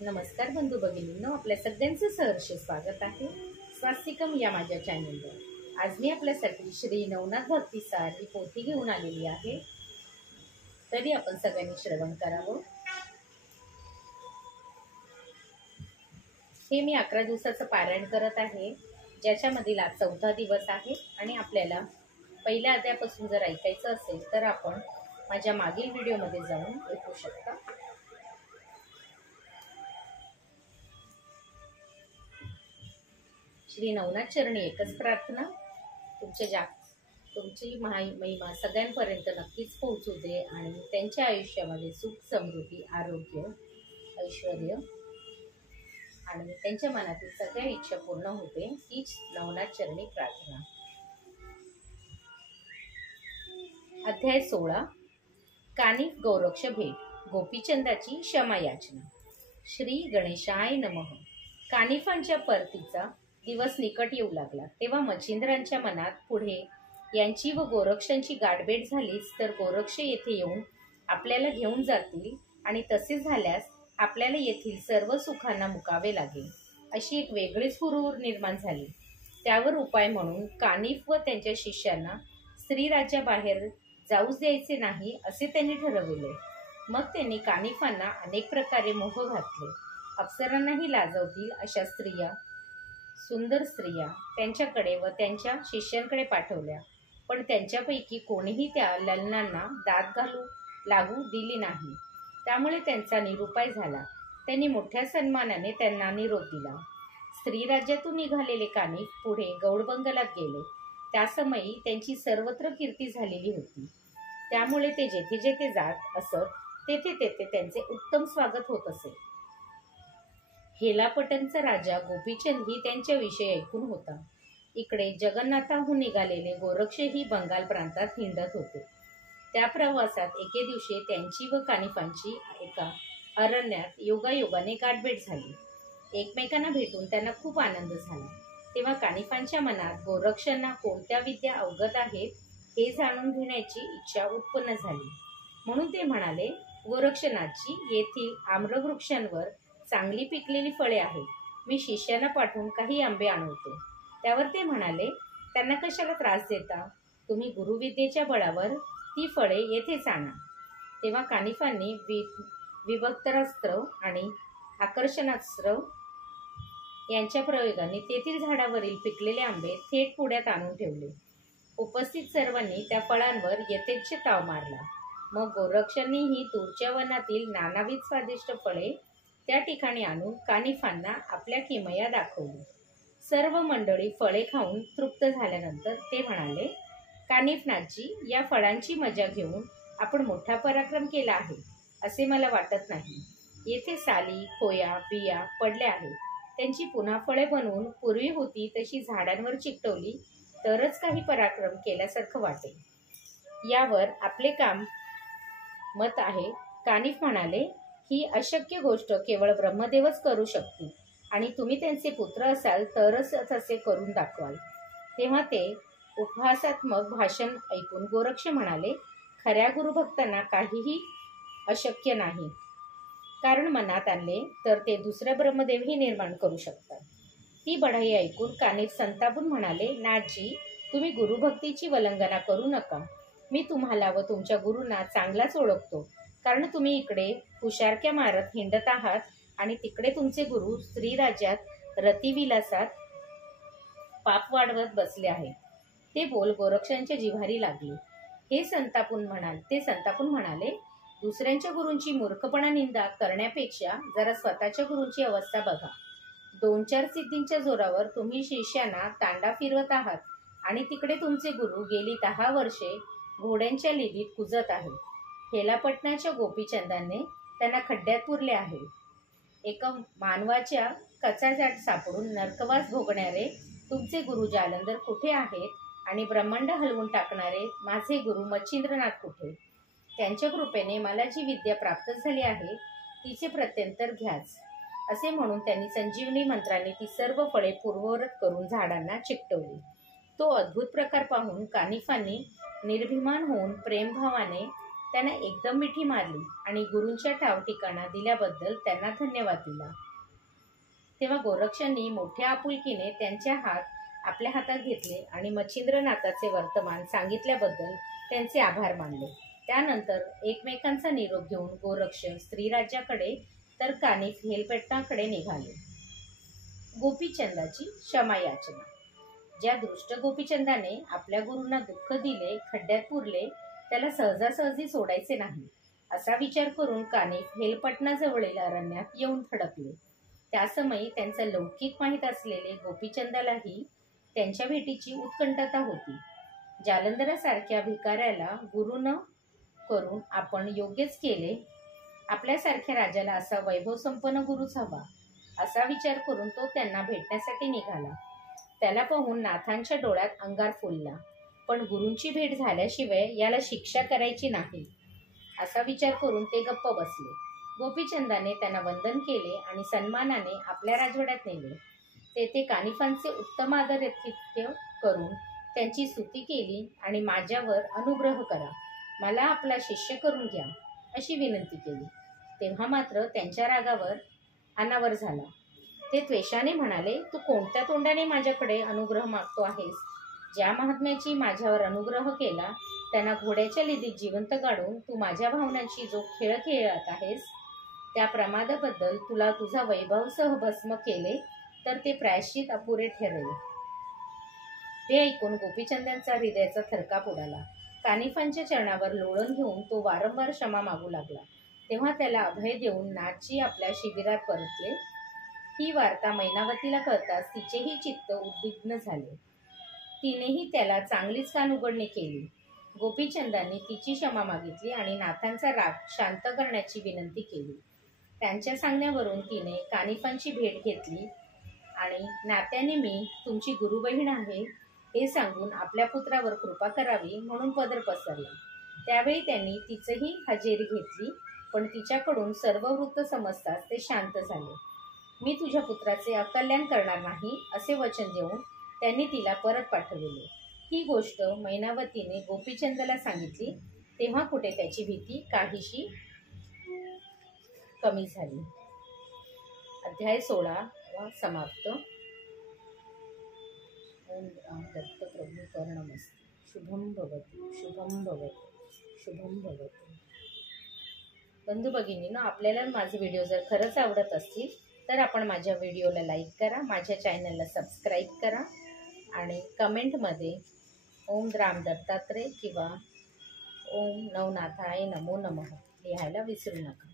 नमस्कार बंधू भगिनींनो, आपल्या सगळ्यांचं सहर्ष स्वागत आहे स्वास्तिकम या माझ्या चॅनलवर। आज मी आपल्यासाठी श्री नवनाथ भक्तिसार ही पोथी घेऊन आलेली आहे, तरी आपण सगळ्यांनी श्रवण करावं। हे मी 11 दिवसाचं पारायण करत आहे, ज्याच्यामधील आज 4था दिवस आहे आणि आपल्याला पहिल्या अध्यायापासून जर ऐकायचं असेल तर आपण माझ्या मागील व्हिडिओमध्ये जाऊन ऐकू शकता। श्री नवनाथ चरणी एकच प्रार्थना, तुमची महिमा सगळ्यांपर्यंत नक्कीच पोहोचू दे आणि त्यांच्या आयुष्यामध्ये सुख समृद्धी आरोग्य ऐश्वर्य आणि त्यांच्या मनातील सगळ्या इच्छा पूर्ण होते, हीच नवनाथ चरणी प्रार्थना। अध्याय 16 कानिफ गौरक्ष भेट, गोपीचंदाची क्षमा याचना। श्री गणेशाय नमः। कानिफांच्या परतीचा दिवस निकट येऊ लागला तेव्हा मच्छिंद्रांच्या मनात पुढे यांची व गोरक्षांची गाठभेट झालीच तर गोरक्ष येथे येऊन आपल्याला घेऊन जातील आणि तसे झाल्यास आपल्याला येथील सर्व सुखांना मुकावे लागेल, अशी एक वेगळीच हुरहुर निर्माण झाली। त्यावर उपाय म्हणून कानिफ व त्यांच्या शिष्यांना स्त्रीराज्याबाहेर जाऊच द्यायचे नाही असे त्यांनी ठरविले। मग त्यांनी कानिफांना अनेक प्रकारे मोह घातले। अप्सरांनाही लाजवतील अशा स्त्रिया, सुंदर स्त्रिया त्यांच्याकडे व त्यांच्या शिष्यांकडे पाठवल्या, पण त्यांच्यापैकी कोणीही त्या ललनांना दाद लागू दिली नाही। त्यामुळे त्यांचा निरुपाय झाला। त्यांनी मोठ्या सन्मानाने त्यांना निरोप दिला। स्त्रीराज्यातून निघालेले कानिफ पुढे गौडबंगलात गेले। त्यासमयी त्यांची सर्वत्र कीर्ती झालेली होती, त्यामुळे ते जेथे जेथे जात असत तेथे तेथे त्यांचे उत्तम स्वागत होत असे। हेलापटनचा राजा गोपीचंद ही त्यांच्याविषयी ऐकून होता। इकडे जगन्नाथाहून निघालेले गोरक्षही बंगाल प्रांतात हिंडत होते। त्या प्रवासात एके दिवशी त्यांची व कानिफांची एका अरण्यात योगायोगाने गाठभेट झाली। एकमेकांना भेटून त्यांना खूप आनंद झाला। तेव्हा कानिफांच्या मनात गोरक्षांना कोणत्या विद्या अवगत आहेत हे जाणून घेण्याची इच्छा उत्पन्न झाली। म्हणून ते म्हणाले, गोरक्षनाथजी, येथील आम्रवृक्षांवर चांगली पिकलेली फळे आहेत, मी शिष्याला पाठवून काही आंबे आणवतो। त्यावर ते म्हणाले, त्यांना कशाला त्रास देता, तुम्ही गुरुविद्येच्या बळावर ती फळे येथेच आणा। तेव्हा कानिफांनी विभक्तरास्त्र आणि आकर्षणास्त्र यांच्या प्रयोगाने तेथील झाडावरील पिकलेले आंबे थेट पुढ्यात आणून ठेवले। उपस्थित सर्वांनी त्या फळांवर यथेच्छ ताव मारला। मग गोरक्षांनीही दूरच्या वनातील नानाविध स्वादिष्ट फळे त्या ठिकाणी आणून कानिफांना आपल्या किमया दाखवली। सर्व मंडळी फळे खाऊन तृप्त झाल्यानंतर ते म्हणाले, कानिफनाथजी, या फळांची मजा घेऊन आपण मोठा पराक्रम केला आहे असे मला वाटत नाही। येथे साली, खोया, बिया पडल्या आहेत, त्यांची पुन्हा फळे बनवून पूर्वी होती तशी झाडांवर चिकटवली तरच काही पराक्रम केल्यासारखं वाटेल। यावर आपले काम मत आहे। कानिफ म्हणाले, ही अशक्य गोष्ट केवळ ब्रह्मदेवच करू शकतील आणि तुम्ही त्यांचे पुत्र असाल तरच तसे करून दाखवाल। तेव्हा ते उपहासात्मक भाषण ऐकून गोरक्ष म्हणाले, खऱ्या गुरुभक्तांना काहीही अशक्य नाही, कारण मनात आणले तर ते दुसरे ब्रह्मदेवही निर्माण करू शकतात। ती बढाई ऐकून कानिफ संतापून म्हणाले, नाथजी, तुम्ही गुरुभक्तीची वल्लंघना करू नका। मी तुम्हाला व तुमच्या गुरूंना चांगलाच ओळखतो, कारण तुम्ही इकडे हुशारक्या मारत हिंडत आहात आणि तिकडे तुमचे गुरु स्त्रीराज्यात रतिविलासात पाप वाढवत बसले आहेत। ते बोल गोरक्षांच्या जिव्हारी लागले। ते संतापून म्हणाले, दुसऱ्यांच्या गुरूंची मूर्खपणा निंदा करण्यापेक्षा जरा स्वतःच्या गुरूंची अवस्था बघा। 2-4 सिद्धींच्या जोरावर तुम्ही शिष्यांना तांडा फिरवत आहात आणि तिकडे तुमचे गुरु गेली 10 वर्षे घोड्यांच्या लिदीत कुजत आहेत। हेलापटनाच्या गोपीचंदाने त्यांना खड्ड्यात पुरले आहे। एका मानवाच्या कचाजाट सापडून नरकवास भोगणारे तुमचे गुरु जालंधर कुठे आहेत आणि ब्रह्मांड हलवून टाकणारे माझे गुरु मच्छिंद्रनाथ कुठे? त्यांच्या कृपेने मला जी विद्या प्राप्त झाली आहे तिचे प्रत्यंतर घ्याच, असे म्हणून त्यांनी संजीवनी मंत्राने ती सर्व फळे पूर्ववत करून झाडांना चिकटवली। तो अद्भुत प्रकार पाहून कानिफांनी निर्भिमान होऊन प्रेमभावाने त्यांना एकदम मिठी मारली आणि गुरूंच्या ठाव ठिकाणा दिल्याबद्दल त्यांना धन्यवाद दिला. तेव्हा गोरक्षांनी मोठ्या आपुलकीने त्यांच्या हात आपल्या हातात घेतले आणि मच्छिंद्रनाथाचे वर्तमान सांगितल्याबद्दल त्यांचे आभार मानले. त्यानंतर एकमेकांचा निरोप घेऊन गोरक्ष स्त्रीराज्याकडे तर कानिफ हेलपेटाकडे निघाले. गोपीचंदाची क्षमा याचना. ज्या दृष्ट गोपीचंदाने आपल्या गुरूंना दुःख दिले, खड्ड्यात पुरले, त्याला सहजासहजी सोडायचे नाही असा विचार करून कानिफ हेलपटणाजवळील अरण्यात येऊन थडकले. त्यासमयी त्यांचा लौकिक माहीत असलेले गोपीचंदालाही त्यांच्या भेटीची उत्कंठता होती. जालंधरासारख्या भिकाऱ्याला गुरु न करून आपण योग्यच केले. आपल्यासारख्या राजाला असा वैभवसंपन्न गुरुच हवा असा विचार करून तो त्यांना भेटण्यासाठी निघाला. त्याला पाहून नाथांच्या डोळ्यात अंगार फुलला. पण गुरूंची भेट झाल्याशिवाय याला शिक्षा करायची नाही असा विचार करून ते गप्प बसले. गोपीचंदाने त्यांना वंदन केले आणि सन्मानाने आपल्या राजवाड्यात नेले. तेथे कानिफांचे उत्तम आदरातिथ्य करून त्यांची स्तुती केली आणि माझ्यावर अनुग्रह करा, मला आपला शिष्य करून घ्या अशी विनंती केली. तेव्हा मात्र त्यांच्या रागावर अनावर झाला. ते त्वेषाने म्हणाले, तू कोणत्या तोंडाने माझ्याकडे अनुग्रह मागतो आहेस? ज्या महात्म्याची माझ्यावर अनुग्रह केला त्यांना घोड्याच्या लिदीत जिवंत काढून तू माझ्या भावनांची जो खेळ खेळत आहेस, त्या प्रमादाबद्दल तुला तुझा वैभवसह भस्म केले तर ते प्रायश्चित अपुरे ठरेल. ते ऐकून गोपीचंदांचा हृदयाचा थरकाप उडाला. कानिफांच्या चरणावर लोळण घेऊन तो वारंवार क्षमा मागू लागला. तेव्हा त्याला अभय देऊन नाथजी आपल्या शिबिरात परतले. ही वार्ता मैनावतीला कळताच तिचेही चित्त उद्विग्न झाले. तिनेही त्याला चांगलीच कानउघडणी केली. गोपीचंदांनी तिची क्षमा मागितली आणि नाथांचा राग शांत करण्याची विनंती केली. त्यांच्या सांगण्यावरून तिने कानिफांची भेट घेतली आणि नात्याने मी तुमची गुरुबहीण आहे हे सांगून आपल्या पुत्रावर कृपा करावी म्हणून पदर पसरला. त्यावेळी त्यांनी तिचीही हजेरी घेतली, पण तिच्याकडून सर्व वृत्त समजताच ते शांत झाले. मी तुझ्या पुत्राचे अकल्याण करणार नाही असे वचन देऊन त्यांनी तिला परत पाठवले. ही गोष्ट मैनावतीने गोपीचंदाला सांगितली. तेव्हा कुठे त्याची भीती काहीशी कमी झाली. अध्याय 16 समाप्त. ओम दत्तप्रभू कर्णमस्तु. शुभम भवतु, शुभम भवतु, शुभम भवतु. बंधू भगिनींनो, आपल्याला माझे व्हिडिओ जर खरंच आवडत असतील तर आपण माझ्या व्हिडिओला लाईक करा, माझ्या चॅनलला सबस्क्राईब करा आणि कमेंटमध्ये ओम राम दत्तात्रय किंवा ओम नवनाथाय नमो नमः लिहायला विसरू नका.